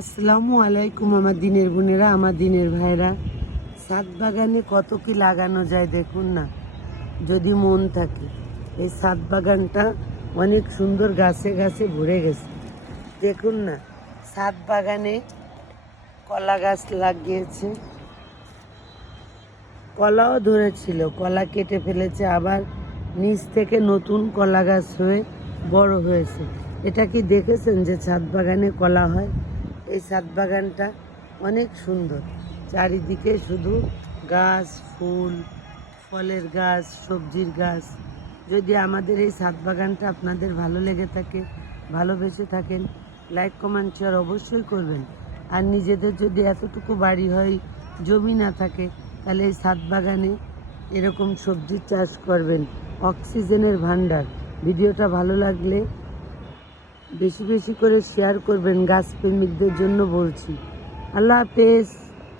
আসসালামু আলাইকুম আমার দিনের বোনেরা, আমার দিনের ভাইরা। ছাদ বাগানে কত কি লাগানো যায় দেখুন না, যদি মন থাকে। এই ছাদ বাগানটা অনেক সুন্দর, গাছে গাছে ভরে গেছে। দেখুন না, ছাদ বাগানে কলা গাছ লাগিয়েছে, কলাও ধরেছিল, কলা কেটে ফেলেছে, আবার নিচ থেকে নতুন কলা গাছ হয়ে বড় হয়েছে। এটা কি দেখেছেন যে ছাদ বাগানে কলা হয়? এই ছাদ বাগানটা অনেক সুন্দর, চারিদিকে শুধু গাছ, ফুল, ফলের গাছ, সবজির গাছ। যদি আমাদের এই ছাদ বাগানটা আপনাদের ভালো লেগে থাকে, ভালোবেসে থাকেন, লাইক কমেন্ট শেয়ার অবশ্যই করবেন। আর নিজেদের যদি এতটুকু বাড়ি হয়, জমি না থাকে, তাহলে এই ছাদ বাগানে এরকম সবজির চাষ করবেন। অক্সিজেনের ভান্ডার। ভিডিওটা ভালো লাগলে বেশি বেশি করে শেয়ার করবেন, গাছপ্রেমিকদের জন্য বলছি। আল্লাহ হাফেজ।